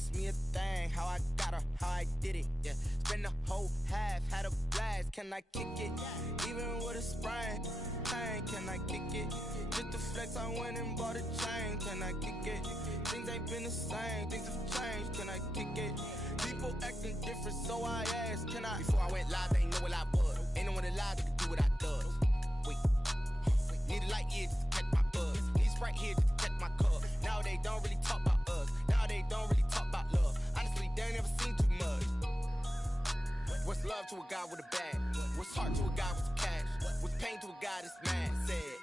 ask me a thing, how I got her, how I did it, yeah. Spend the whole half, had a blast, can I kick it? Even with a sprain, pain, can I kick it? Just to flex, I went and bought a chain, can I kick it? Things ain't been the same, things have changed, can I kick it? People acting different, so I asked, can I? Before I went live, they ain't know what I was. Ain't no one alive that could do what I does. Wait, need a light year just to catch my buzz. Need Sprite here just to catch my cup. Now they don't really talk about us. Now they don't really talk about love. Honestly, they ain't never seen too much. What's love to a guy with a bag? What's heart to a guy with some cash? What's pain to a guy that's mad? Said.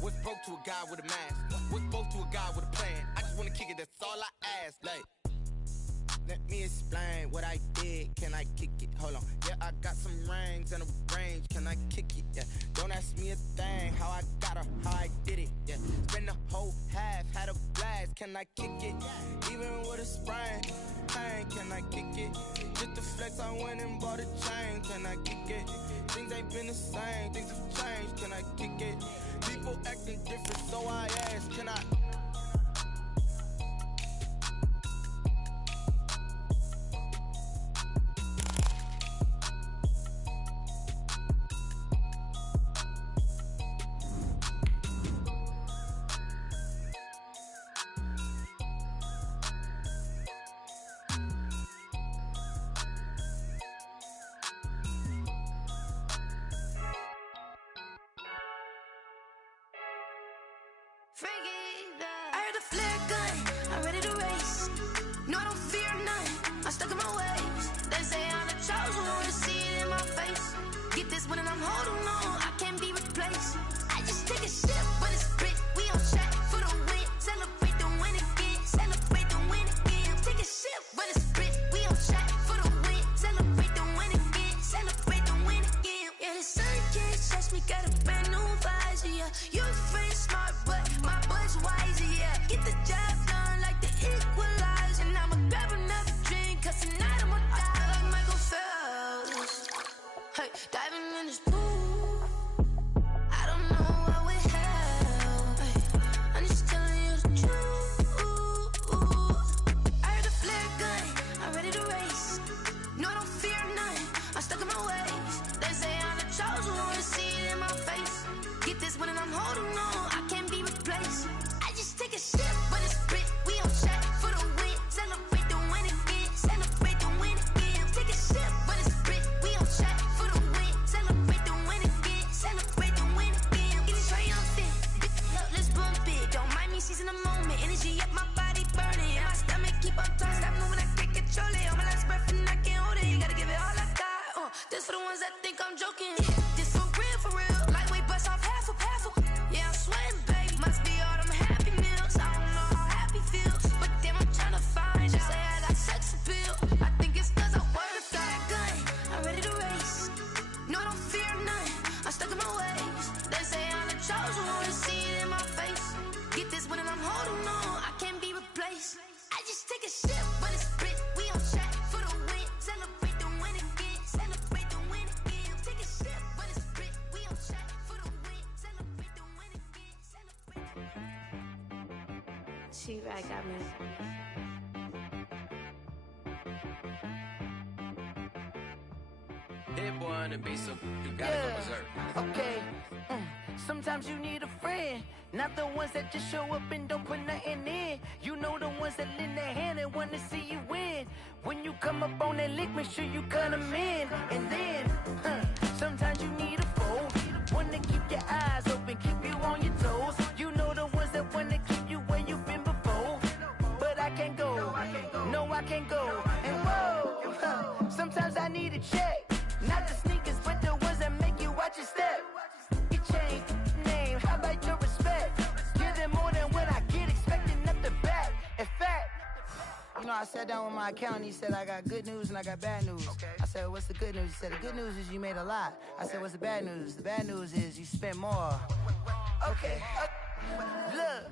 What's broke to a guy with a mask? What's both to a guy with a plan? I just wanna kick it, that's all I ask. Like, let me explain what I did. Can I kick it? Hold on. Yeah, I got some rings and a range. Can I kick it? Yeah. Don't ask me a thing. How I got her, how I did it. Yeah. Spend the whole half, had a blast. Can I kick it? Even with a sprain, pain. Can I kick it? Just to flex, I went and bought a chain. Can I kick it? Things ain't been the same. Things have changed. Can I kick it? People acting different, so I ask. Can I? I heard a flare gun, I'm ready to race. No, I don't fear none, I'm stuck in my ways. They say I'm the chosen one, to see it in my face. Get this one and I'm holding on, I can't be replaced. I just take a sip when it's split, we on track for the win. Celebrate the win again, celebrate the win again. Take a sip when it's split, we on track for the win. Celebrate the win again, celebrate the win again. Yeah, the sun can't touch me, got a brand new visor, yeah. You a friend smart, but my bud's wiser, yeah. Get the job done like the equalizer. And I'ma grab another drink, cause tonight I'ma die. I feel like Michael Phelps, hey, diving in this pool. I don't know what would help, hey, I'm just telling you the truth. I heard a flare gun, I'm ready to race. No, I don't fear none, I'm stuck in my ways. They say I'm the chosen one, to see it in my face. Get this one and I'm holding on, I can't be replaced. I just take a sip when it's split, we on track for the win. Celebrate the win again, celebrate the win again. Take a sip when it's split, we on track for the win. Celebrate the win again, celebrate the win again. Get it triumphant, look, let's bump it. Don't mind me seizing the moment, energy up my body burning. And my stomach keep on talking, stop moving, I can't control it. On my last breath and I can't hold it, you gotta give it all I got. This for the ones that think I'm joking. This for real, lightweight bust off half a. Yeah, I'm sweating, baby. Must be all them happy meals. I don't know how happy feels, but damn, I'm trying to find out. Say I got sex appeal. I think it's cause I wear the fire gun. I'm ready to race. No, I don't fear none. I'm stuck in my ways. They say I'm the chosen one, to see it in my face. Get this one and I'm holding on, I can't be replaced. I just take a sip when it's split. We on track for the win. Celebrate the win again. Celebrate the win again. Take a sip when it's split. We on track for the win. Celebrate the win again. Celebrate the win. She right got me. Hit boy on the beat, so you gotta go berserk. Okay. Sometimes you need a friend, not the ones that just show up and don't put nothing in. You know the ones that lend their hand and want to see you win. When you come up on that lick, make sure you cut them in. And then, sometimes you need a foe, one to keep your eyes open, keep you on your toes. You know the ones that want to keep you where you've been before. But I can't go, no I can't go. And whoa, sometimes I need a check. Not the sneakers, but the ones that make you watch your step. You change name, how about your respect? Give them more than what I get, expecting up the back. In fact, you know, I sat down with my accountant, he said I got good news and I got bad news. I said, what's the good news? He said, the good news is you made a lot. I said, what's the bad news? The bad news is you spent more. Okay, look.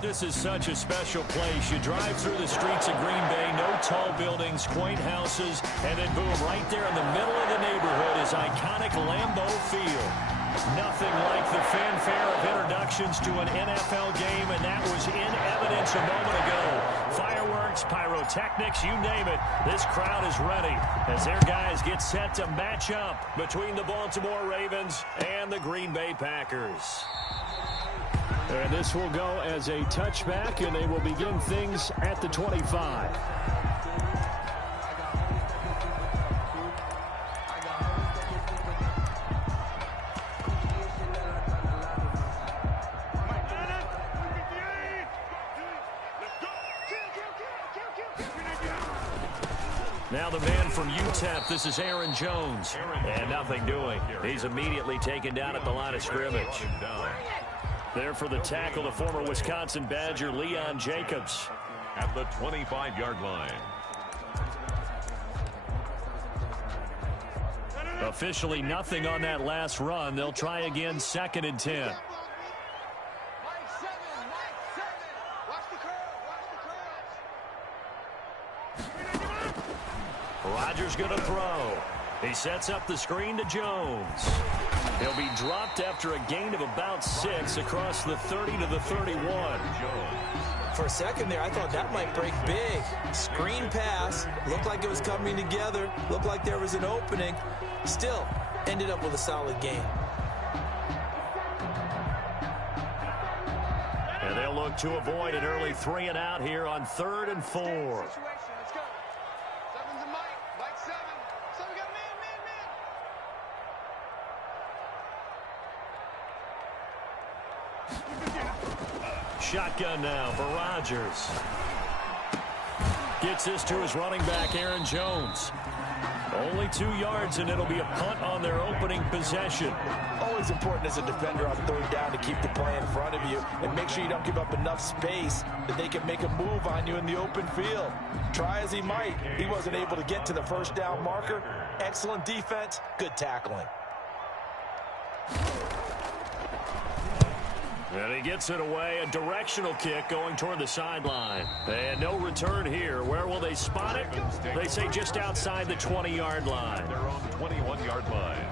This is such a special place. You drive through the streets of Green Bay, no tall buildings, quaint houses, and then boom, right there in the middle of the neighborhood is iconic Lambeau Field. Nothing like the fanfare of introductions to an NFL game, and that was in just a moment ago. Fireworks, pyrotechnics, you name it. This crowd is ready as their guys get set to match up between the Baltimore Ravens and the Green Bay Packers. And this will go as a touchback, and they will begin things at the 25. Now the man from UTEP, this is Aaron Jones. And nothing doing. He's immediately taken down at the line of scrimmage. There for the tackle, the former Wisconsin Badger, Leon Jacobs. At the 25-yard line. Officially nothing on that last run. They'll try again, 2nd and 10. Rodgers going to throw. He sets up the screen to Jones. He'll be dropped after a gain of about 6 across the 30 to the 31. For a second there, I thought that might break big. Screen pass. Looked like it was coming together. Looked like there was an opening. Still, ended up with a solid gain. And they'll look to avoid an early 3 and out here on 3rd and 4. Shotgun now for Rodgers. Gets this to his running back, Aaron Jones. Only 2 yards, and it'll be a punt on their opening possession. Always important as a defender on 3rd down to keep the play in front of you and make sure you don't give up enough space that they can make a move on you in the open field. Try as he might, he wasn't able to get to the 1st down marker. Excellent defense, good tackling. And he gets it away, a directional kick going toward the sideline. And no return here. Where will they spot it? They say just outside the 20-yard line. They're on the 21-yard line.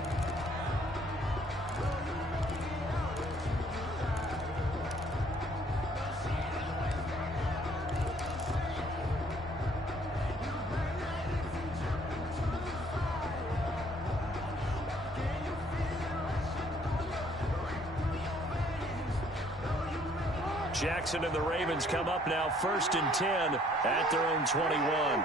Jackson and the Ravens come up now 1st and 10 at their own 21.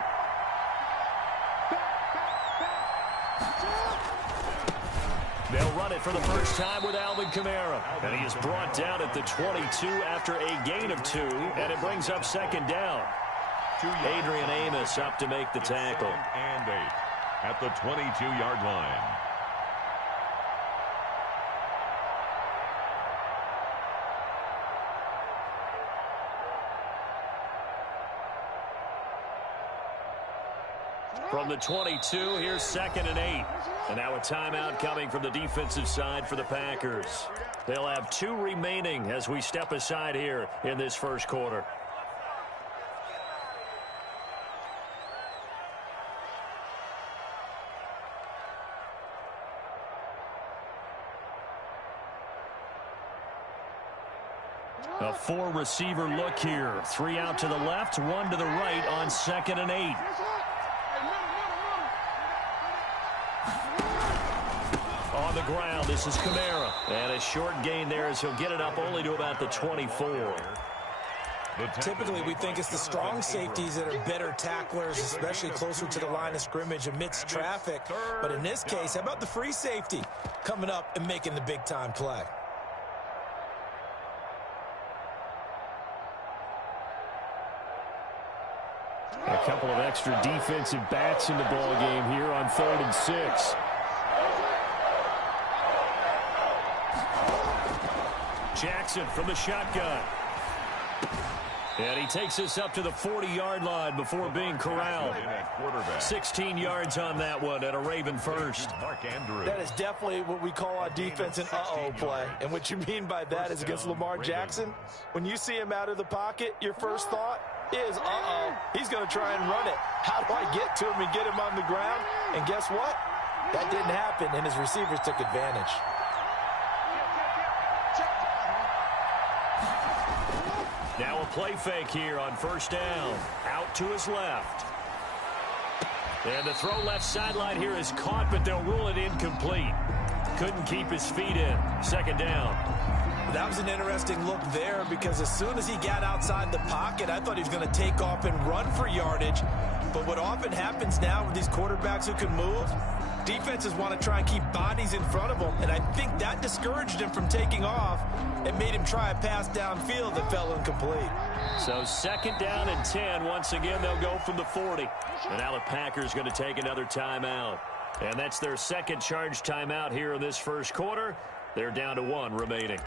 They'll run it for the first time with Alvin Kamara. And he is brought down at the 22 after a gain of 2, and it brings up 2nd down. Adrian Amos up to make the tackle. 2nd and 8 at the 22-yard line. From the 22, here's 2nd and 8. And now a timeout coming from the defensive side for the Packers. They'll have 2 remaining as we step aside here in this 1st quarter. A 4-receiver look here. 3 out to the left, 1 to the right on 2nd and 8. On the ground, this is Kamara. And a short gain there as he'll get it up only to about the 24. Typically, we think it's the strong safeties that are better tacklers, especially closer to the line of scrimmage amidst traffic. But in this case, how about the free safety coming up and making the big-time play? A couple of extra defensive backs in the ball game here on 3rd and 6. Jackson from the shotgun. And he takes us up to the 40-yard line before being corralled. 16 yards on that one and a Raven first. That is definitely what we call on defense an uh-oh play. And what you mean by that is against Lamar Jackson, when you see him out of the pocket, your first thought is, uh-oh, he's going to try and run it. How do I get to him and get him on the ground? And guess what? That didn't happen, and his receivers took advantage. Now a play fake here on first down. Out to his left. And the throw left sideline here is caught, but they'll rule it incomplete. Couldn't keep his feet in. Second down. That was an interesting look there because as soon as he got outside the pocket, I thought he was going to take off and run for yardage. But what often happens now with these quarterbacks who can move, defenses want to try and keep bodies in front of them, and I think that discouraged him from taking off and made him try a pass downfield that fell incomplete. So second down and 10. Once again, they'll go from the 40. And now the Packers going to take another timeout. And that's their second charge timeout here in this first quarter. They're down to 1 remaining.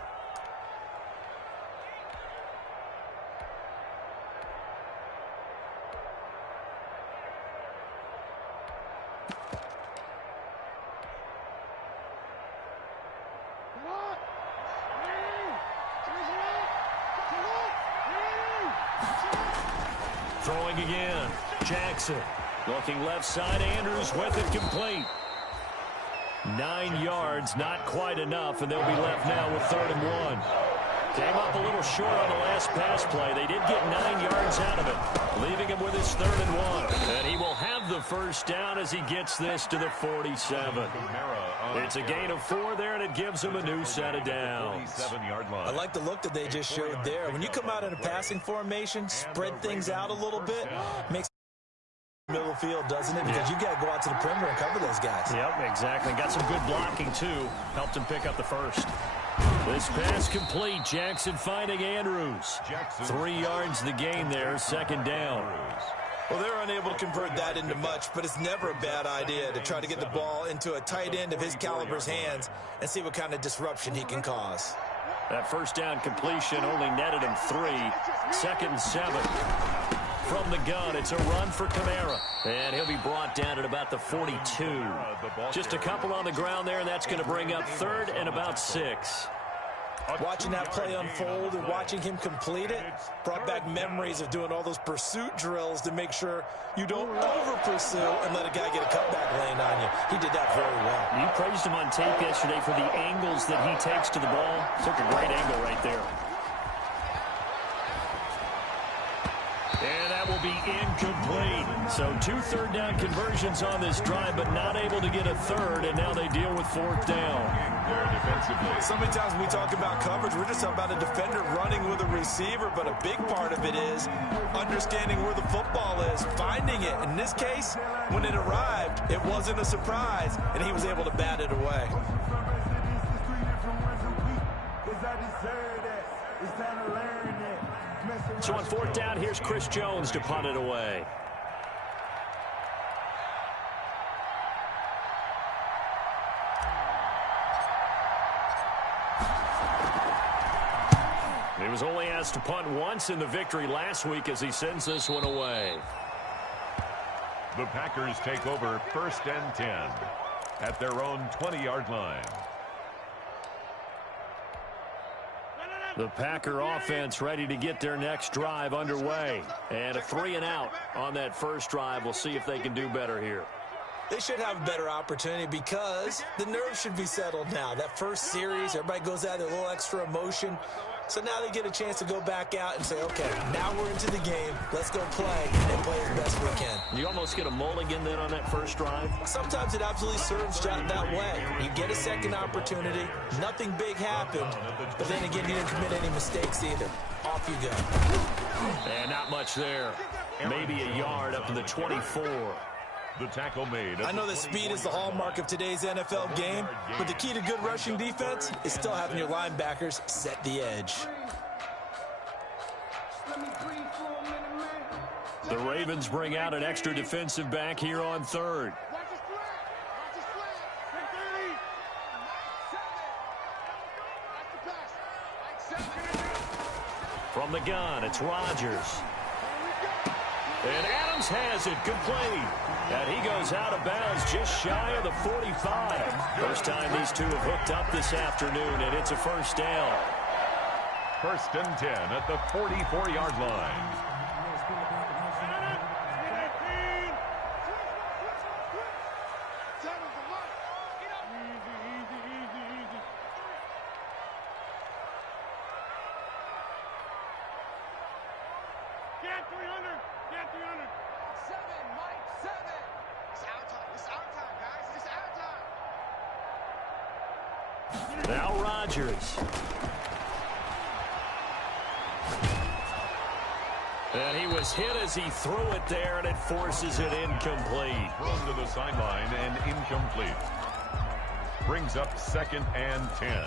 Throwing again. Jackson. Looking left side. Andrews with it complete. 9 yards, not quite enough, and they'll be left now with 3rd and 1. Came up a little short on the last pass play. They did get 9 yards out of it, leaving him with his 3rd and 1. And he will have the first down as he gets this to the 47. It's a gain of 4 there, and it gives him a new set of downs. I like the look that they just showed there. When you come out in a passing formation, spread things out a little bit, makes middle of the field, doesn't it? Because you got to go out to the perimeter and cover those guys. Yep, exactly. Got some good blocking, too. Helped him pick up the first. This pass complete. Jackson finding Andrews. 3 yards the gain there, second down. Well, they're unable to convert that into much, but it's never a bad idea to try to get the ball into a tight end of his caliber's hands and see what kind of disruption he can cause. That first down completion only netted him 3. 2nd and 7. From the gun, it's a run for Kamara. And he'll be brought down at about the 42. Just a couple on the ground there, and that's going to bring up 3rd and about 6. Watching that play unfold and watching him complete it brought back memories of doing all those pursuit drills to make sure you don't over-pursue and let a guy get a cutback laying on you. He did that very well. You praised him on tape yesterday for the angles that he takes to the ball. Took a great angle right there. And that will be incomplete. So 2 third-down conversions on this drive, but not able to get a third, and now they deal with 4th down. So many times when we talk about coverage, we're just talking about a defender running with a receiver, but a big part of it is understanding where the football is, finding it. In this case, when it arrived, it wasn't a surprise, and he was able to bat it away. So on 4th down, here's Chris Jones to punt it away. He was only asked to punt once in the victory last week as he sends this one away. The Packers take over 1st and 10 at their own 20-yard line. The Packer offense ready to get their next drive underway. And a 3-and-out on that first drive. We'll see if they can do better here. They should have a better opportunity because the nerves should be settled now. That first series, everybody goes out with a little extra emotion. So now they get a chance to go back out and say, okay, now we're into the game. Let's go play and play as best we can. You almost get a mulligan then on that first drive? Sometimes it absolutely serves that way. You get a second opportunity. Nothing big happened. But then again, you didn't commit any mistakes either. Off you go. And not much there. Maybe a yard up to the 24. The tackle made. I know that speed is the hallmark of today's NFL game, but the key to good rushing defense is still having your linebackers set the edge. The Ravens bring out an extra defensive back here on 3rd. From the gun, it's Rodgers. And Adams has it complete. And he goes out of bounds just shy of the 45. First time these two have hooked up this afternoon, and it's a first down. 1st and 10 at the 44-yard line. Now Rodgers. And he was hit as he threw it there, and it forces it incomplete. Thrown to the sideline and incomplete. Brings up 2nd and 10.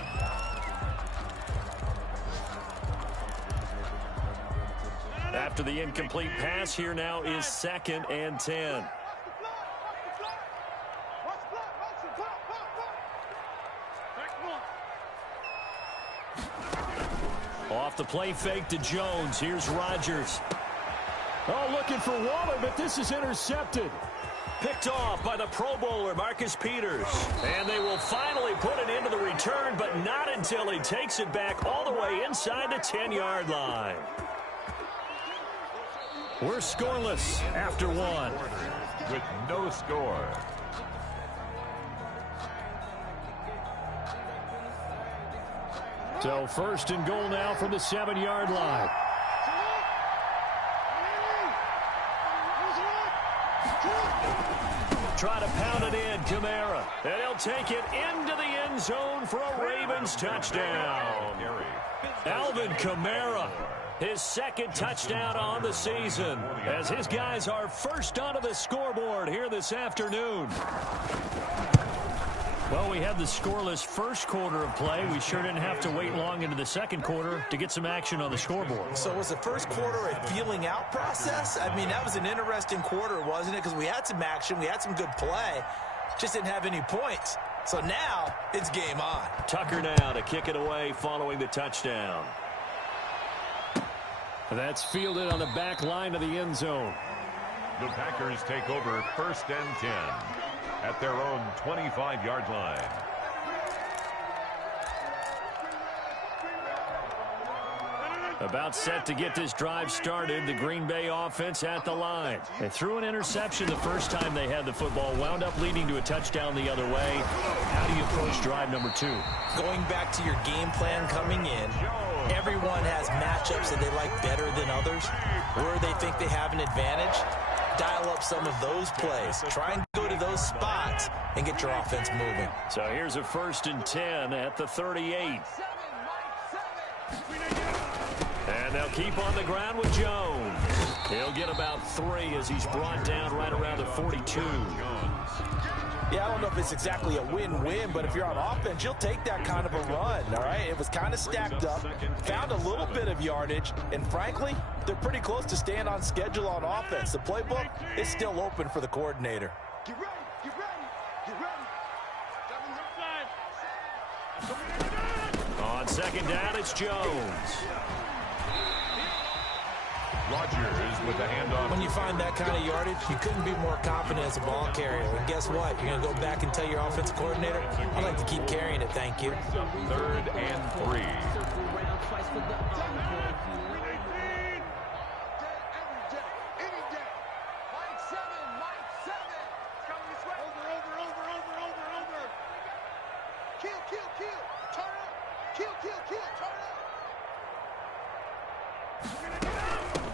After the incomplete pass, here now is 2nd and 10. Off the play fake to Jones. Here's Rodgers. Oh, looking for Waller, but this is intercepted. Picked off by the Pro Bowler, Marcus Peters. And they will finally put it into the return, but not until he takes it back all the way inside the 10-yard line. We're scoreless after one. With no score. So 1st and goal now from the 7-yard line. Try to pound it in, Kamara. And he'll take it into the end zone for a Ravens touchdown. Alvin Kamara, his 2nd touchdown on the season, as his guys are first onto the scoreboard here this afternoon. Well, we had the scoreless first quarter of play. We sure didn't have to wait long into the second quarter to get some action on the scoreboard. So was the first quarter a feeling out process? I mean, that was an interesting quarter, wasn't it? Because we had some action, we had some good play, just didn't have any points. So now it's game on. Tucker now to kick it away following the touchdown. That's fielded on the back line of the end zone. The Packers take over 1st and 10 at their own 25-yard line. About set to get this drive started, the Green Bay offense at the line. They threw an interception the first time they had the football, wound up leading to a touchdown the other way. How do you approach drive number 2? Going back to your game plan coming in, everyone has matchups that they like better than others. Where they think they have an advantage, dial up some of those plays. Try and go to those spots and get your offense moving. So here's a 1st and 10 at the 38. And they'll keep on the ground with Jones. He'll get about 3 as he's brought down right around the 42. Yeah, I don't know if it's exactly a win-win, but if you're on offense, you'll take that kind of a run, all right? It was kind of stacked up, found a little bit of yardage, and frankly, they're pretty close to staying on schedule on offense. The playbook is still open for the coordinator. Get ready, get ready, get ready. On 2nd down, it's Jones. Rodgers with the handoff. When you find that kind of yardage, you couldn't be more confident as a ball carrier. And guess what? You're going to go back and tell your offensive coordinator, I'd like to keep carrying it, thank you. 3rd and 3.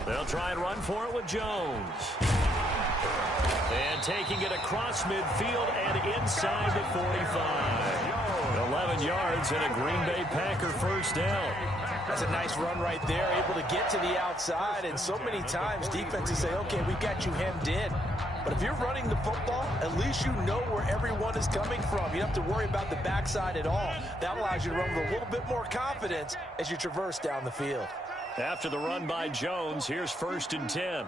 They'll try and run for it with Jones. And taking it across midfield and inside the 45. 11 yards and a Green Bay Packer 1st down. That's a nice run right there, able to get to the outside. And so many times defenses say, okay, we've got you hemmed in. But if you're running the football, at least you know where everyone is coming from. You don't have to worry about the backside at all. That allows you to run with a little bit more confidence as you traverse down the field. After the run by Jones, here's 1st and 10.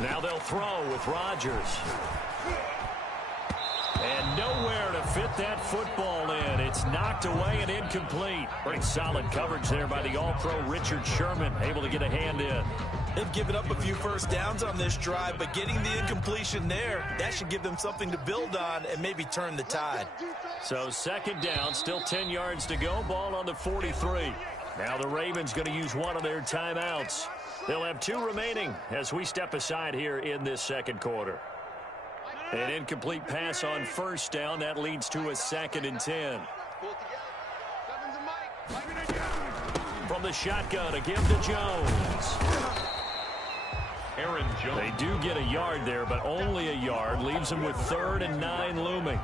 Now they'll throw with Rodgers. And nowhere to fit that football in. It's knocked away and incomplete. Pretty solid coverage there by the All-Pro Richard Sherman, able to get a hand in. They've given up a few 1st downs on this drive, but getting the incompletion there, that should give them something to build on and maybe turn the tide. So 2nd down, still 10 yards to go, ball on the 43. Now the Ravens going to use one of their timeouts. They'll have 2 remaining as we step aside here in this 2nd quarter. An incomplete pass on 1st down, that leads to a 2nd and 10. from the shotgun, a give to Jones. Aaron Jones. They do get a yard there, but only a yard. Leaves them with 3rd and 9 looming.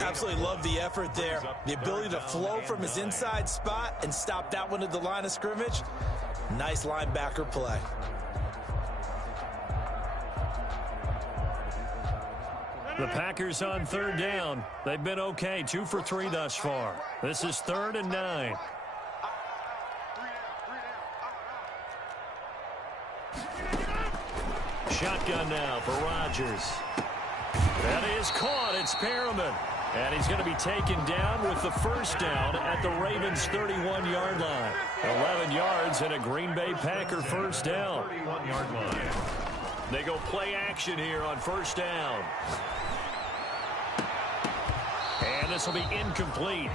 Absolutely love the effort there. The ability to flow from his inside spot and stop that one at the line of scrimmage. Nice linebacker play. The Packers on 3rd down. They've been okay, 2 for 3 thus far. This is 3rd and 9. Shotgun now for Rodgers. That is caught. It's Perriman. And he's going to be taken down with the 1st down at the Ravens' 31-yard line. 11 yards and a Green Bay Packer 1st down. 31-yard line. They go play action here on 1st down. And this will be incomplete.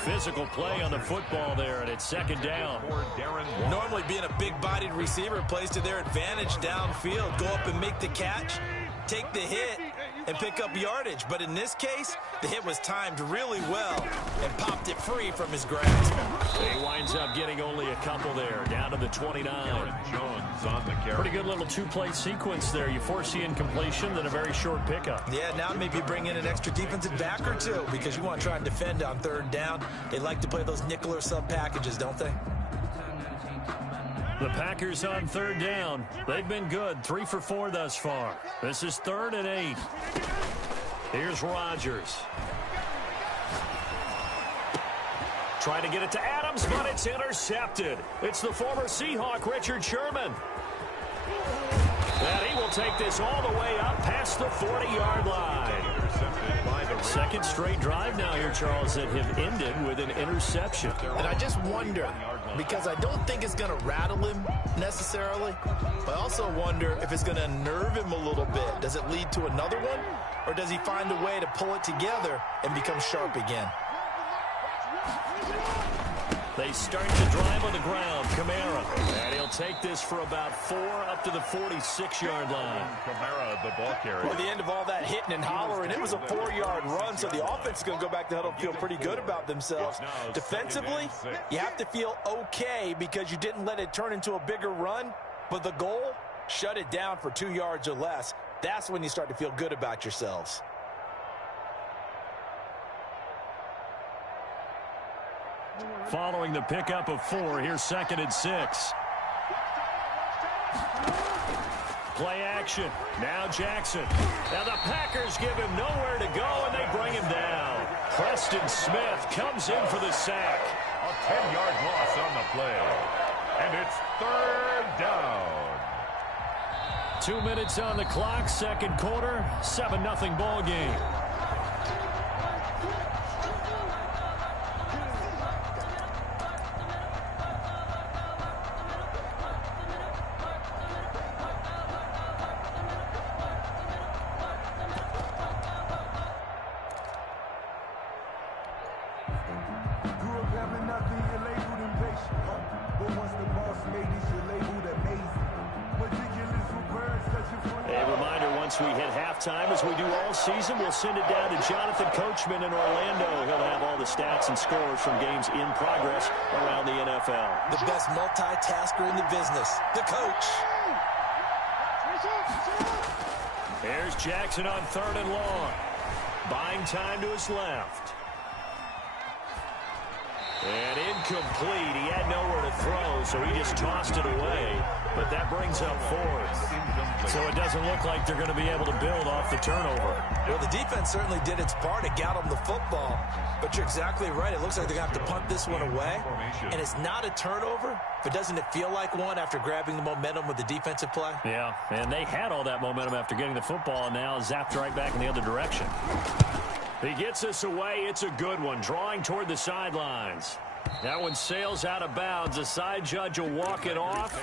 Physical play on the football there, and it's 2nd down. Normally being a big-bodied receiver plays to their advantage downfield. Go up and make the catch, take the hit, and pick up yardage. But in this case, the hit was timed really well and popped it free from his grasp. He winds up getting only a couple there, down to the 29. Jones on the carry. Pretty good little 2-play sequence there. You force the incompletion, then a very short pickup. Yeah, now maybe bring in an extra defensive back or two because you want to try and defend on 3rd down. They like to play those nickel or sub packages, don't they? The Packers on 3rd down. They've been good, 3 for 4 thus far. This is 3rd and 8. Here's Rodgers. Trying to get it to Adams, but it's intercepted. It's the former Seahawk, Richard Sherman. And he will take this all the way up past the 40-yard line. 2nd straight drive now here, Charles, that have ended with an interception. And I just wonder, because I don't think it's going to rattle him necessarily, but I also wonder if it's going to unnerve him a little bit. Does it lead to another one, or does he find a way to pull it together and become sharp again? They start to drive on the ground. Kamara. And he'll take this for about 4 up to the 46-yard line. Kamara, the ball carrier. Well, the end of all that hitting and hollering, it was a 4-yard run, so the offense is going to go back to huddle and feel pretty good about themselves. Defensively, you have to feel okay because you didn't let it turn into a bigger run, but the goal, shut it down for 2 yards or less. That's when you start to feel good about yourselves. Following the pickup of 4, here's 2nd and 6. Play action. Now Jackson. Now the Packers give him nowhere to go, and they bring him down. Preston Smith comes in for the sack. A 10-yard loss on the play. And it's 3rd down. 2 minutes on the clock, 2nd quarter, 7-0 ball game. We hit halftime, as we do all season. We'll send it down to Jonathan Coachman in Orlando. He'll have all the stats and scores from games in progress around the NFL. The best multitasker in the business, the coach. There's Jackson on 3rd and long. Buying time to his left. And incomplete. He had nowhere to throw, so he just tossed it away. But that brings up 4th. So it doesn't look like they're going to be able to build off the turnover. Well, the defense certainly did its part to get them the football. But you're exactly right. It looks like they're going to have to punt this one away. And it's not a turnover, but doesn't it feel like one after grabbing the momentum with the defensive play? Yeah, and they had all that momentum after getting the football, and now zapped right back in the other direction. He gets this away. It's a good one, drawing toward the sidelines. That one sails out of bounds. The side judge will walk it off.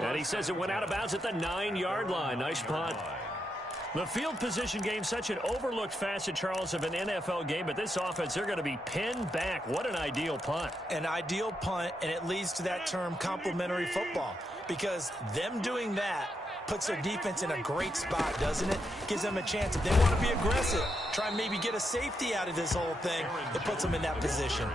And he says it went out of bounds at the 9-yard line. Nice punt. The field position game, such an overlooked facet, Charles, of an NFL game. But this offense, they're going to be pinned back. What an ideal punt. An ideal punt, and it leads to that term complementary football. Because them doing that puts their defense in a great spot, doesn't it? Gives them a chance. If they want to be aggressive, try and maybe get a safety out of this whole thing, it puts them in that position.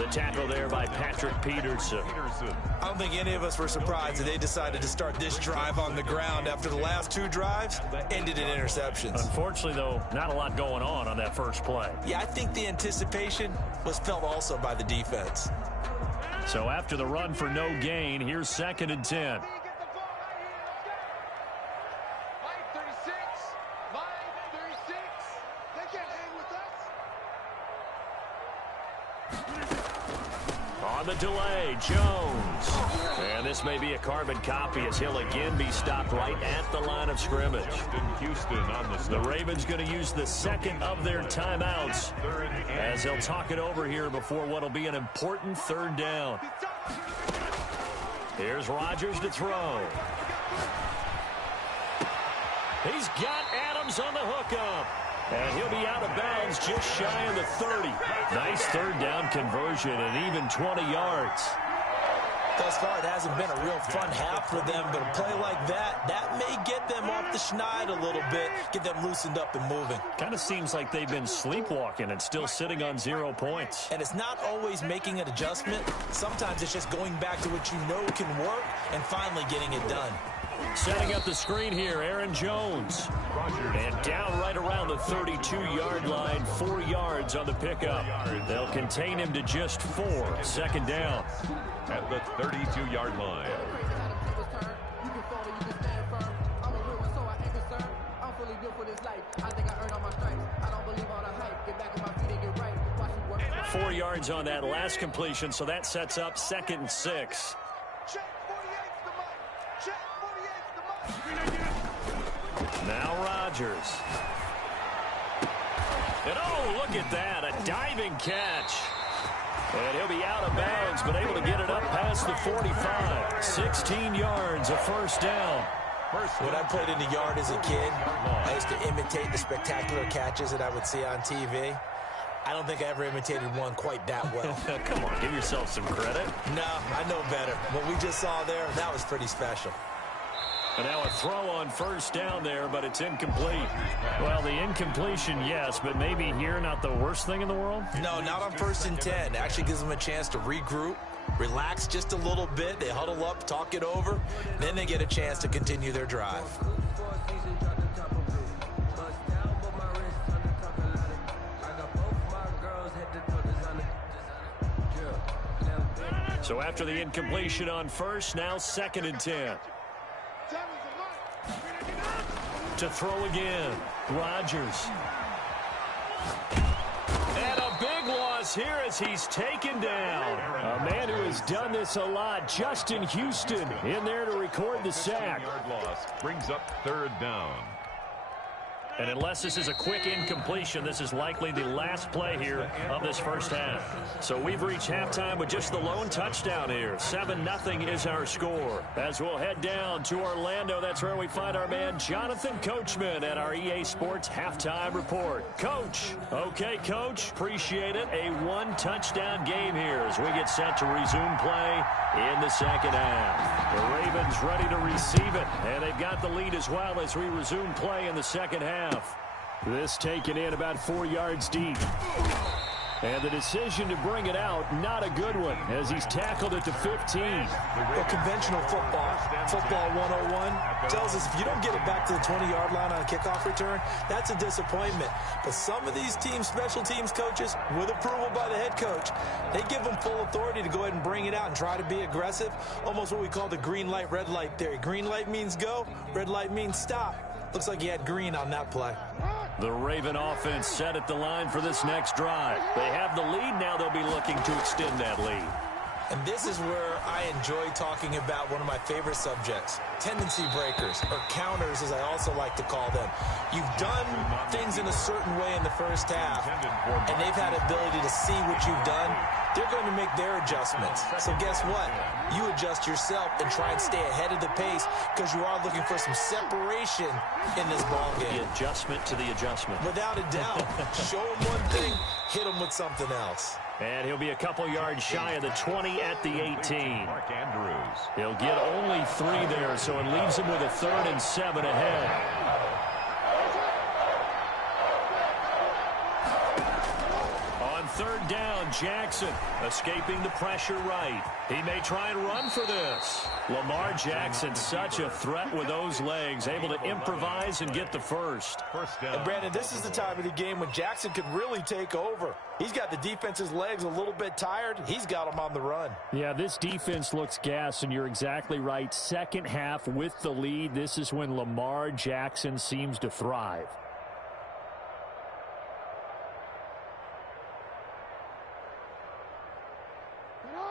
The tackle there by Patrick Peterson. I don't think any of us were surprised that they decided to start this drive on the ground after the last 2 drives ended in interceptions. Unfortunately, though, not a lot going on that first play. Yeah, I think the anticipation was felt also by the defense. So after the run for no gain, here's 2nd and 10. On the delay, Jones. And this may be a carbon copy as he'll again be stopped right at the line of scrimmage. The Ravens going to use the 2nd of their timeouts as they'll talk it over here before what will be an important 3rd down. Here's Rodgers to throw. He's got Adams on the hookup. And he'll be out of bounds just shy of the 30. Nice 3rd down conversion and even 20 yards. Thus far, it hasn't been a real fun half for them, but a play like that may get them off the schneid a little bit, get them loosened up and moving. Kind of seems like they've been sleepwalking and still sitting on 0 points. And it's not always making an adjustment. Sometimes it's just going back to what you know can work and finally getting it done. Setting up the screen here, Aaron Jones. And down right around the 32-yard line, 4 yards on the pickup. They'll contain him to just 4. 2nd down. At the 32-yard line. Four 4 yards on that last completion, so that sets up 2nd and 6. Now Rodgers. And oh, look at that, a diving catch. And he'll be out of bounds, but able to get it up past the 45. 16 yards, a 1st down. When I played in the yard as a kid, I used to imitate the spectacular catches that I would see on TV. I don't think I ever imitated one quite that well. Come on, give yourself some credit. No, I know better. What we just saw there, that was pretty special. And now a throw on 1st down there, but it's incomplete. Well, the incompletion, yes, but maybe here not the worst thing in the world? No, not on 1st and 10. It actually gives them a chance to regroup, relax just a little bit. They huddle up, talk it over. Then they get a chance to continue their drive. So after the incompletion on 1st, now 2nd and 10. To throw again, Rodgers. And a big loss here as he's taken down. A man who has done this a lot, Justin Houston, in there to record the sack. Yard loss brings up 3rd down. And unless this is a quick incompletion, this is likely the last play here of this 1st half. So we've reached halftime with just the lone touchdown here. 7-0 is our score. As we'll head down to Orlando, that's where we find our man Jonathan Coachman at our EA Sports Halftime Report. Coach. Okay, Coach. Appreciate it. A 1-touchdown game here as we get set to resume play in the 2nd half. The Ravens ready to receive it, and they've got the lead as well as we resume play in the 2nd half. This taken in about 4 yards deep. And the decision to bring it out, not a good one, as he's tackled at the 15. Well, conventional football 101, tells us if you don't get it back to the 20-yard line on a kickoff return, that's a disappointment. But some of these teams, special teams coaches, with approval by the head coach, they give them full authority to go ahead and bring it out and try to be aggressive, almost what we call the green light, red light theory. Green light means go, red light means stop. Looks like he had green on that play. The Raven offense set at the line for this next drive. They have the lead. Now they'll be looking to extend that lead. And this is where I enjoy talking about one of my favorite subjects, tendency breakers, or counters as I also like to call them. You've done things in a certain way in the first half, and they've had ability to see what you've done. They're going to make their adjustments. So guess what? You adjust yourself and try and stay ahead of the pace because you are looking for some separation in this ballgame. The adjustment to the adjustment. Without a doubt. Show them one thing, hit them with something else. And he'll be a couple yards shy of the 20 at the 18. Mark Andrews. He'll get only 3 there, so it leaves him with a 3rd and 7 ahead. On 3rd down, Jackson, escaping the pressure right. He may try and run for this. Lamar Jackson, such a threat with those legs, able to improvise and get the first. And Brandon, this is the time of the game when Jackson could really take over. He's got the defense's legs a little bit tired. He's got them on the run. Yeah, this defense looks gassed, and you're exactly right. Second half with the lead, this is when Lamar Jackson seems to thrive.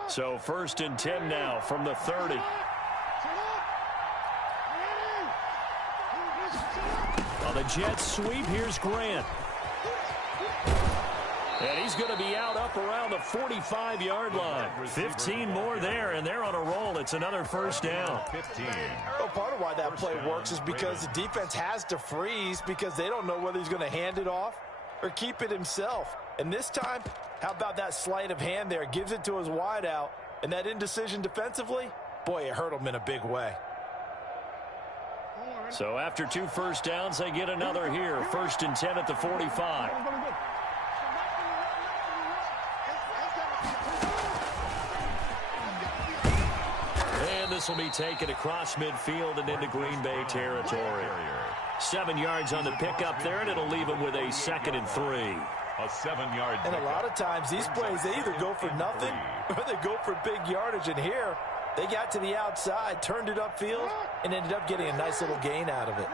So 1st and 10 now from the 30. On the Jets sweep, here's Grant. And he's going to be out up around the 45-yard line. 15 more there, and they're on a roll. It's another first down. 15. Well, part of why that play works is because the defense has to freeze because they don't know whether he's going to hand it off or keep it himself. And this time, how about that sleight of hand there? Gives it to his wideout. And that indecision defensively, boy, it hurt him in a big way. So after 2 first downs, they get another here. 1st and 10 at the 45. And this will be taken across midfield and into Green Bay territory. 7 yards on the pickup there, and it'll leave them with a 2nd and 3. A 7-yard. And a lot of times these plays, they either go for nothing or they go for big yardage. And here, they got to the outside, turned it upfield, and ended up getting a nice little gain out of it.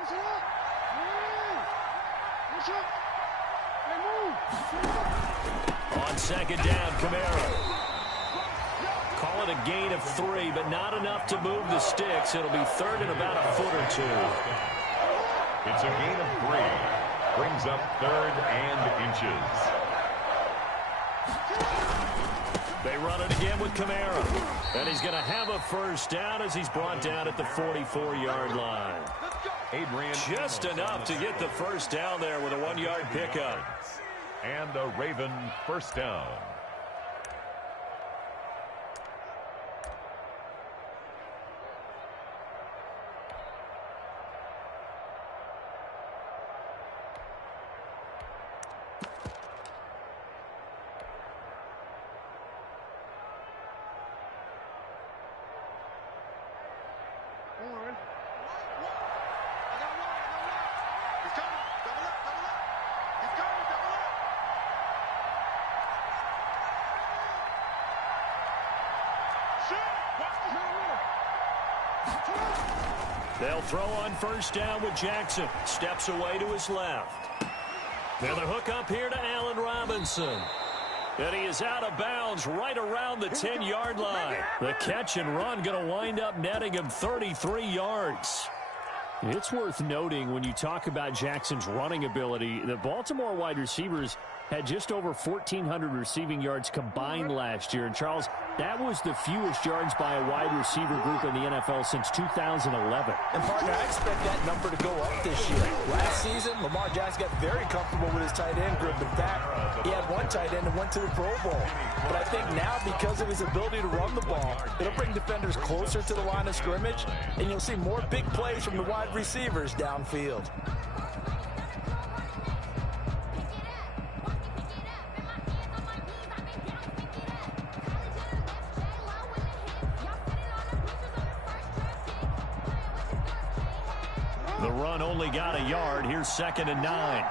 On 2nd down, Kamara. Call it a gain of 3, but not enough to move the sticks. It'll be 3rd and about a foot or 2. It's a gain of 3. Brings up 3rd and inches. They run it again with Kamara. And he's going to have a first down as he's brought down at the 44-yard line. Just enough to get the first down there with a 1-yard pickup. And a Raven first down. They'll throw on first down with Jackson. Steps away to his left. And the hook up here to Allen Robinson. And he is out of bounds right around the 10-yard line. The catch and run going to wind up netting him 33 yards. It's worth noting when you talk about Jackson's running ability, the Baltimore wide receivers had just over 1,400 receiving yards combined last year. And, Charles, that was the fewest yards by a wide receiver group in the NFL since 2011. And, partner, I expect that number to go up this year. Last season, Lamar Jackson got very comfortable with his tight end group. In fact, he had one tight end that went to the Pro Bowl. But I think now, because of his ability to run the ball, it'll bring defenders closer to the line of scrimmage, and you'll see more big plays from the wide receivers downfield. The run only got a yard. Here's 2nd and 9.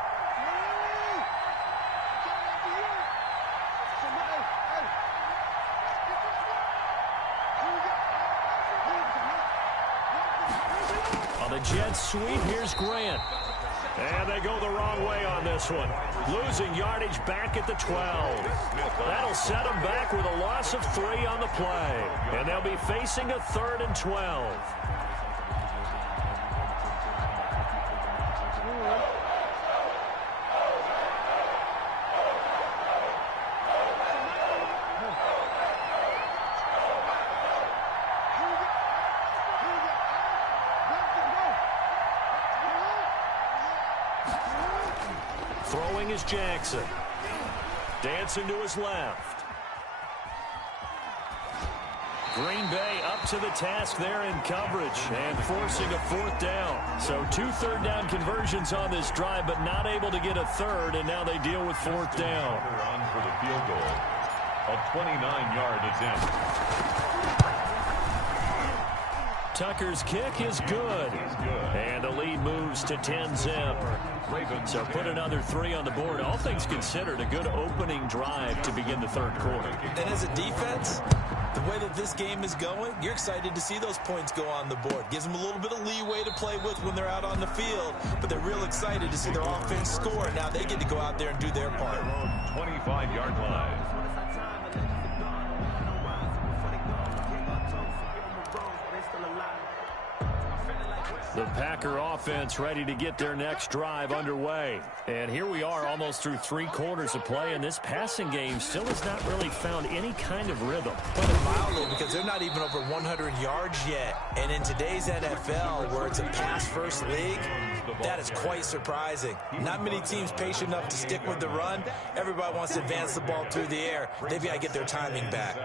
On the Jets sweep, here's Grant. And they go the wrong way on this one. Losing yardage back at the 12. That'll set them back with a loss of 3 on the play. And they'll be facing a 3rd and 12. Throwing is Jackson. Dancing to his left. Green Bay up to the task there in coverage and forcing a 4th down. So 2 third down conversions on this drive, but not able to get a 3rd, and now they deal with 4th down. On for the field goal. A 29-yard attempt. Tucker's kick is good. And the lead moves to 10-zip. So put another 3 on the board. All things considered, a good opening drive to begin the third quarter. And as a defense, the way that this game is going, you're excited to see those points go on the board. Gives them a little bit of leeway to play with when they're out on the field, but they're real excited to see their offense score. Now they get to go out there and do their part. 25-yard line. The Packer offense ready to get their next drive underway. And here we are almost through 3 quarters of play, and this passing game still has not really found any kind of rhythm. Put it mildly, because they're not even over 100 yards yet. And in today's NFL, where it's a pass-first league, that is quite surprising. Not many teams patient enough to stick with the run. Everybody wants to advance the ball through the air. They've got to get their timing back.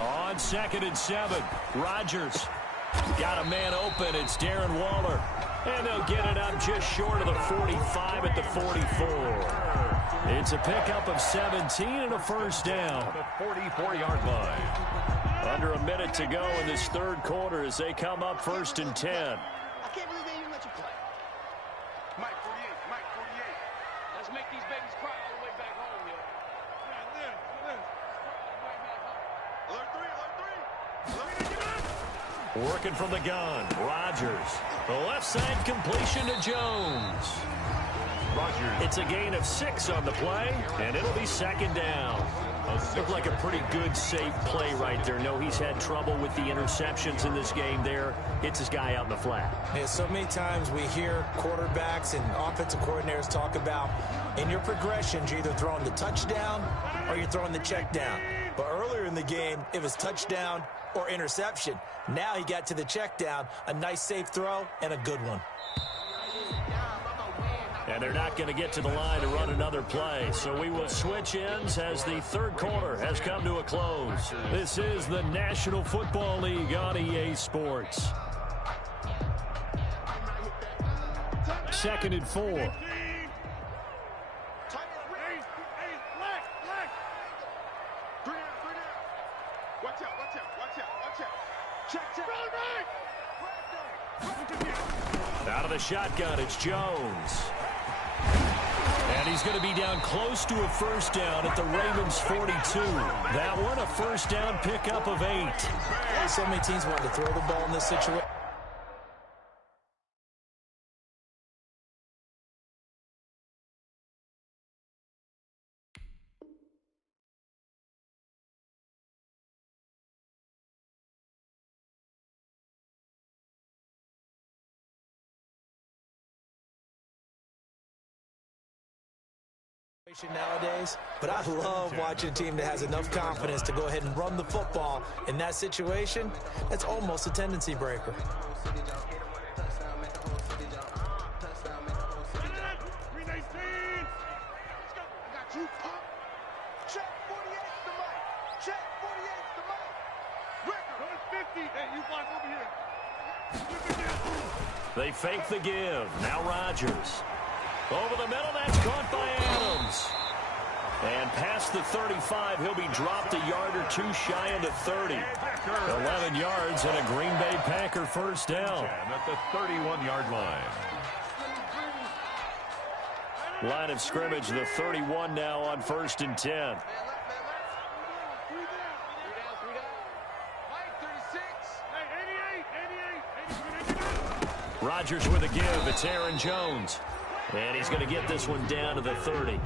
On 2nd and 7, Rodgers got a man open. It's Darren Waller. And they'll get it up just short of the 45 at the 44. It's a pickup of 17 and a first down. The 44-yard line. Under a minute to go in this third quarter as they come up 1st and 10. I can't believe they even let you play. Mike 48, Mike 48. Let's make these babies cry all the way back home, yo. Working from the gun, Rodgers. The left side completion to Jones. Rodgers. It's a gain of 6 on the play, and it'll be 2nd down. Looked like a pretty good, safe play right there. No, he's had trouble with the interceptions in this game there. Hits his guy out in the flat. Yeah, so many times we hear quarterbacks and offensive coordinators talk about in your progressions, you're either throwing the touchdown or you're throwing the check down. But earlier in the game, it was touchdown or interception. Now he got to the check down, a nice safe throw, and a good one. And they're not going to get to the line to run another play. So we will switch ends as the third quarter has come to a close. This is the National Football League on EA Sports. 2nd and 4. Out of the shotgun, it's Jones. And he's going to be down close to a first down at the Ravens 42. That one, a first down pickup of 8. So many teams want to throw the ball in this situation. Nowadays, but I love watching a team that has enough confidence to go ahead and run the football. In that situation, that's almost a tendency breaker. They fake the give. Now Rodgers. Over the middle, that's caught by Adams. And past the 35, he'll be dropped a yard or 2 shy of the 30. 11 yards and a Green Bay Packer first down. At the 31-yard line. Line of scrimmage, the 31 now on 1st and 10. Rodgers with a give. It's Aaron Jones. And he's going to get this one down to the 30.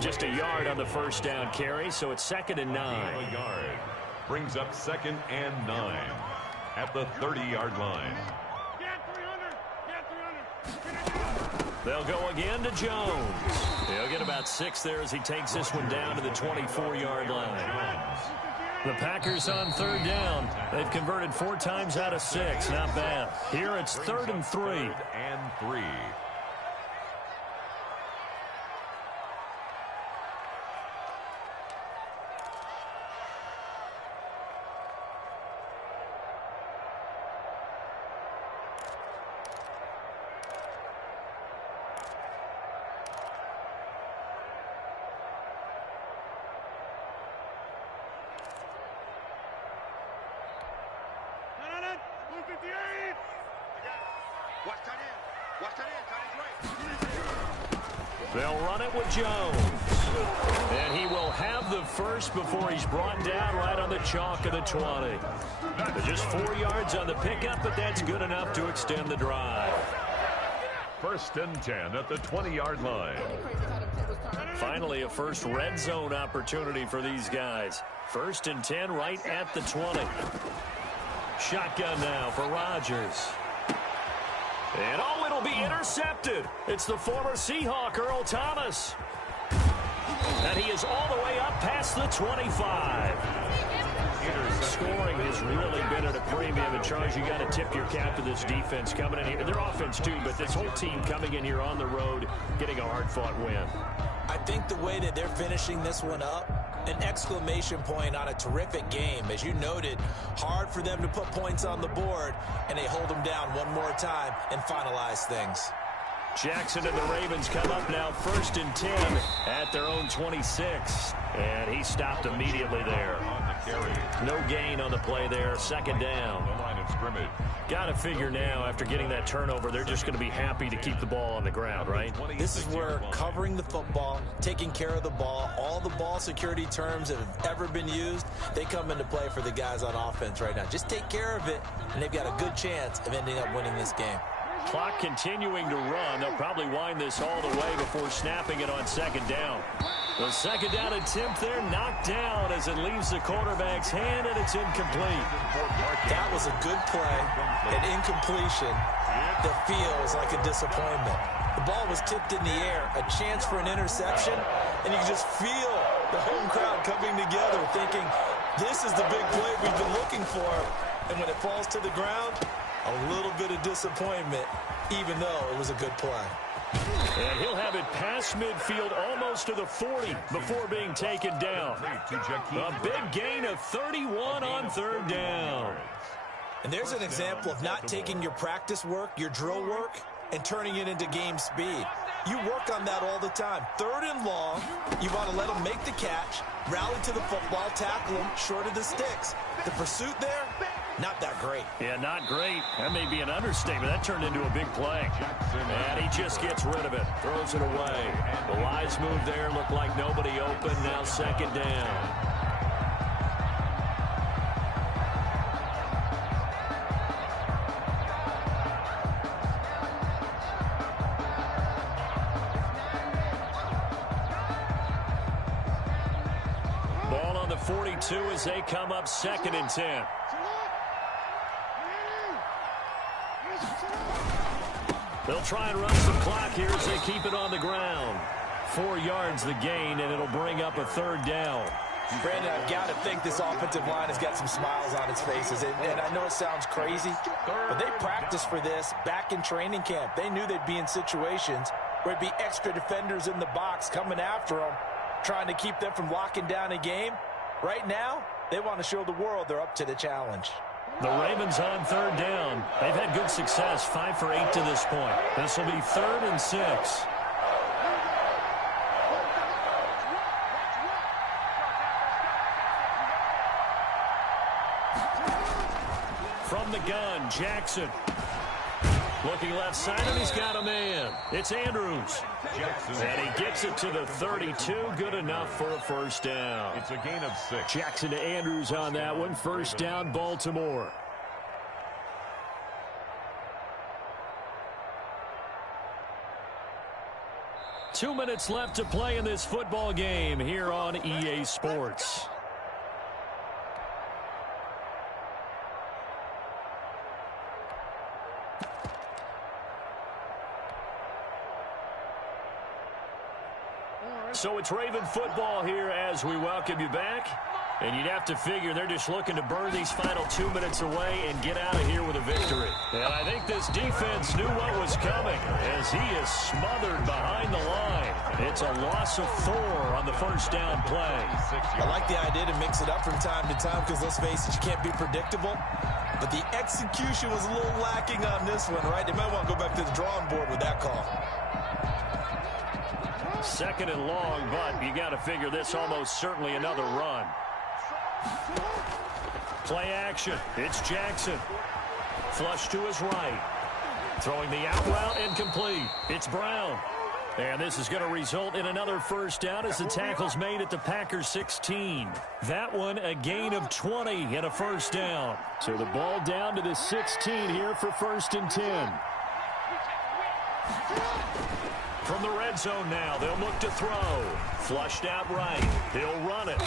Just a yard on the first down carry, so it's 2nd and 9. A yard. Brings up 2nd and 9 at the 30-yard line. They'll go again to Jones. He'll get about 6 there as he takes this one down to the 24-yard line. The Packers on 3rd down. They've converted 4 times out of 6. Not bad. Here it's 3rd and 3. 3rd and 3. They'll run it with Jones. And he will have the first before he's brought down right on the chalk of the 20. Just 4 yards on the pickup, but that's good enough to extend the drive. 1st and 10 at the 20-yard line. Finally, a first red zone opportunity for these guys. 1st and 10 right at the 20. Shotgun now for Rodgers. And oh, it'll be intercepted. It's the former Seahawk, Earl Thomas. And he is all the way up past the 25. Scoring has really been at a premium. And, Charles, you got to tip your cap to this defense coming in here. Their offense, too, but this whole team coming in here on the road, getting a hard-fought win. I think the way that they're finishing this one up, an exclamation point on a terrific game. As you noted, hard for them to put points on the board, and they hold them down one more time and finalize things. Jackson and the Ravens come up now 1st and 10 at their own 26. And he stopped immediately there. No gain on the play there. 2nd down. Got to figure now, after getting that turnover, they're just going to be happy to keep the ball on the ground, right? This is where covering the football, taking care of the ball, all the ball security terms that have ever been used, they come into play for the guys on offense right now. Just take care of it, and they've got a good chance of ending up winning this game. Clock continuing to run. They'll probably wind this all the way before snapping it on 2nd down. The 2nd down attempt there knocked down as it leaves the quarterback's hand, and it's incomplete. That was a good play, an incompletion that feels like a disappointment. The ball was tipped in the air, a chance for an interception, and you can just feel the home crowd coming together thinking, this is the big play we've been looking for. And when it falls to the ground, a little bit of disappointment, even though it was a good play. And he'll have it past midfield almost to the 40 before being taken down. A big gain of 31 on 3rd down. And there's an example of not taking your practice work, your drill work, and turning it into game speed. You work on that all the time. 3rd and long, you want to let them make the catch, rally to the football, tackle them short of the sticks. The pursuit there, not that great. Yeah, not great. That may be an understatement. That turned into a big play. And he just gets rid of it, throws it away. The wise move there looked like nobody open. Now 2nd down. Ball on the 42 as they come up 2nd and 10. They'll try and run some clock here as they keep it on the ground. 4 yards the gain, and it'll bring up a 3rd down. Brandon, I've got to think this offensive line has got some smiles on its faces. And I know it sounds crazy, but they practiced for this back in training camp. They knew they'd be in situations where it'd be extra defenders in the box coming after them, trying to keep them from locking down a game. Right now, they want to show the world they're up to the challenge. The Ravens on 3rd down. They've had good success, 5 for 8 to this point. This will be 3rd and 6. From the gun, Jackson. Looking left side, and he's got a man. It's Andrews. And he gets it to the 32. Good enough for a 1st down. It's a gain of 6. Jackson to Andrews on that one. 1st down, Baltimore. Two minutes left to play in this football game here on EA Sports. So it's Raven football here as we welcome you back. And you'd have to figure they're just looking to burn these final 2 minutes away and get out of here with a victory. And I think this defense knew what was coming as he is smothered behind the line. It's a loss of 4 on the 1st down play. I like the idea to mix it up from time to time because, let's face it, you can't be predictable. But the execution was a little lacking on this one, right? They might want to go back to the drawing board with that call. 2nd and long, but you got to figure this almost certainly another run. Play action. It's Jackson. Flush to his right. Throwing the out route incomplete. It's Brown. And this is going to result in another first down as the tackle's made at the Packers 16. That one a gain of 20 and a first down. So the ball down to the 16 here for 1st and 10. From the red zone now, they'll look to throw. Flushed out right. He'll run it.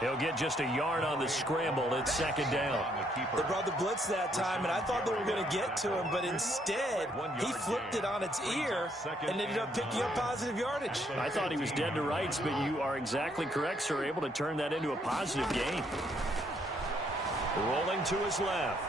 He'll get just a yard on the scramble. It's 2nd down. They brought the blitz that time, and I thought they were going to get to him, but instead, he flipped it on its ear and ended up picking up positive yardage. I thought he was dead to rights, but you are exactly correct, sir. Able to turn that into a positive gain. Rolling to his left.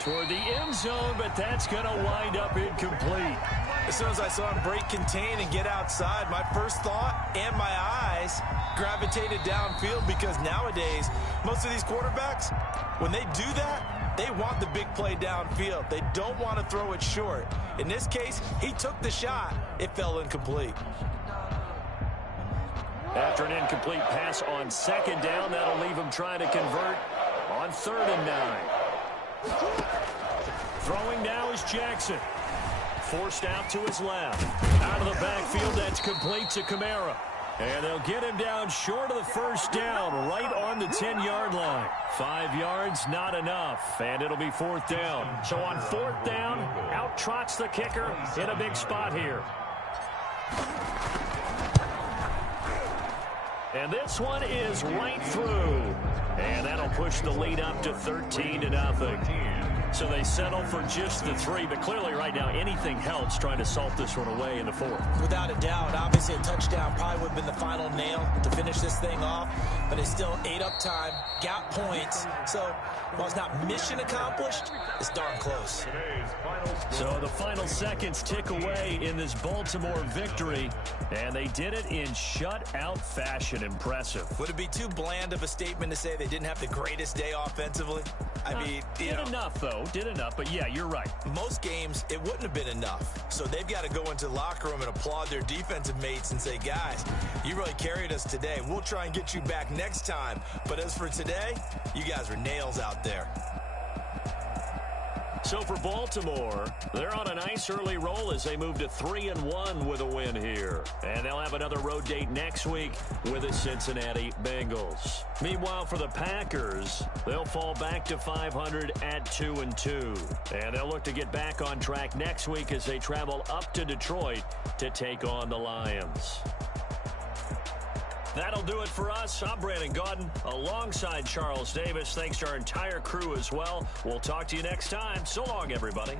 Toward the end zone, but that's going to wind up incomplete. As soon as I saw him break contain and get outside, my first thought and my eyes gravitated downfield, because nowadays, most of these quarterbacks, when they do that, they want the big play downfield. They don't want to throw it short. In this case, he took the shot. It fell incomplete. After an incomplete pass on 2nd down, that'll leave him trying to convert on 3rd and 9. Throwing now is Jackson. Forced out to his left. Out of the backfield, that's complete to Kamara. And they'll get him down short of the first down, right on the 10-yard line. 5 yards, not enough, and it'll be 4th down. So on 4th down, out trots the kicker in a big spot here. And this one is right through. And that'll push the lead up to 13-0. So they settle for just the 3, but clearly right now anything helps trying to salt this one away in the 4th. Without a doubt, obviously a touchdown probably would have been the final nail to finish this thing off, but it's still 8 up time, got points, so while it's not mission accomplished, it's darn close. So the final seconds tick away in this Baltimore victory, and they did it in shutout fashion. Impressive. Would it be too bland of a statement to say they didn't have the greatest day offensively? I mean, did enough, though. Did enough, but yeah, you're right. Most games, it wouldn't have been enough. So they've got to go into the locker room and applaud their defensive mates and say, guys, you really carried us today. We'll try and get you back next time. But as for today, you guys are nails out there. So for Baltimore, they're on a nice early roll as they move to 3-1 with a win here. And they'll have another road date next week with the Cincinnati Bengals. Meanwhile, for the Packers, they'll fall back to 500 at 2-2. And they'll look to get back on track next week as they travel up to Detroit to take on the Lions. That'll do it for us. I'm Brandon Gaudin alongside Charles Davis. Thanks to our entire crew as well. We'll talk to you next time. So long, everybody.